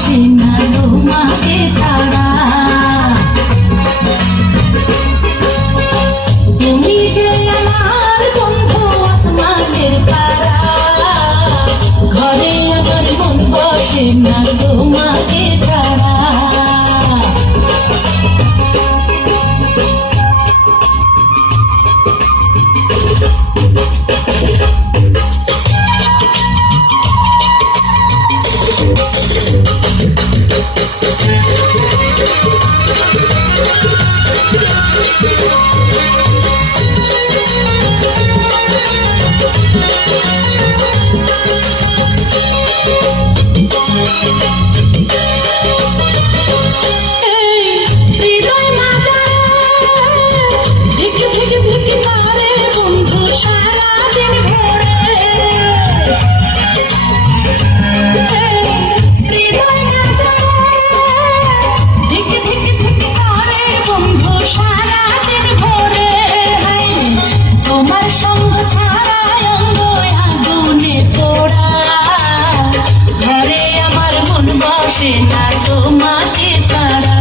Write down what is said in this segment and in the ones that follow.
বসে না তোমাকে ছাড়া। তুমি যে আমার বন্ধু আসমানের তারা, ঘরে আমার মন বসে না তোমাকে ছাড়া। বসে না তোমাকে ছাড়া।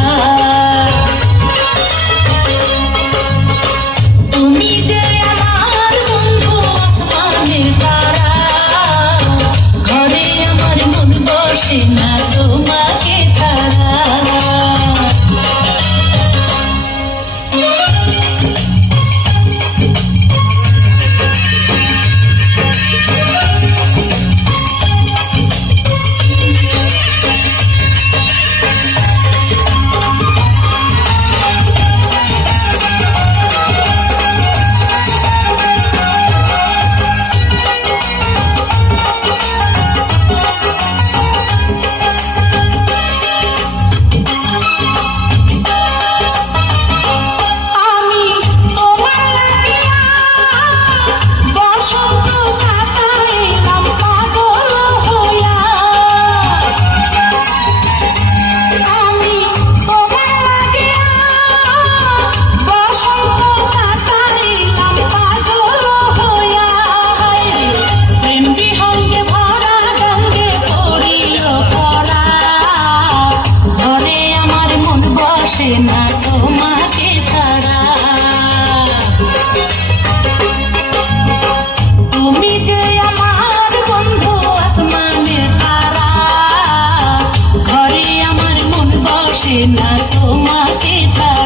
তুমি যে আমার বন্ধু আসমানের তারা, ঘরে আমার মন বসে না তোমাকে ছাড়া। না তোমাকে ছাড়া। তুমি যে আমার বন্ধু আসমানের তারা, ঘরে আমার মন বসে না তোমাকে ছাড়া।